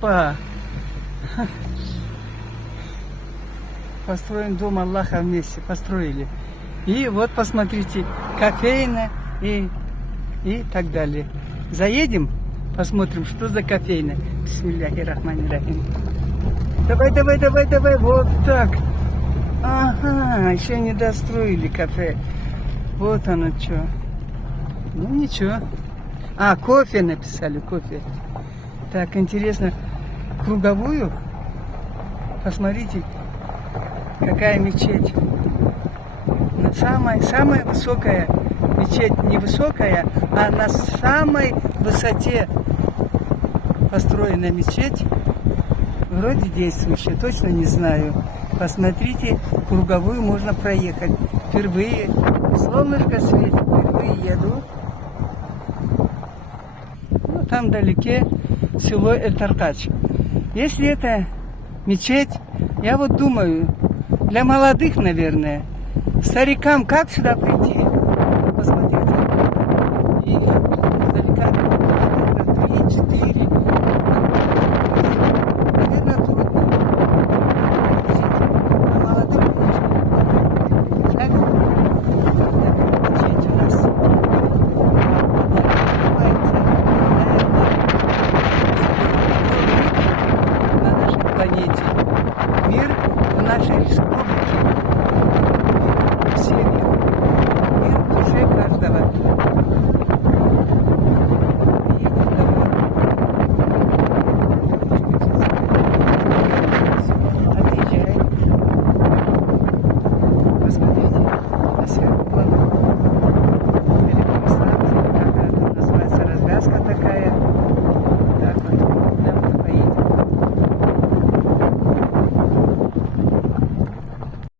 Опа! Построен дом Аллаха вместе, построили. И вот посмотрите, кофейна и так далее. Заедем, посмотрим, что за кофейна. Бисмиллахи-рахмани-рахим. Давай, вот так. Ага, еще не достроили кафе. Вот оно что. Ну ничего. А, кофе написали, кофе. Так, интересно, круговую? Посмотрите, какая мечеть. Самая высокая мечеть, не высокая, а на самой высоте построена мечеть. Вроде действующая, точно не знаю. Посмотрите, круговую можно проехать. Впервые солнышко светит, впервые еду. Ну, там вдалеке село Эль-Таркач. Если это мечеть, я вот думаю, для молодых, наверное, старикам как сюда прийти?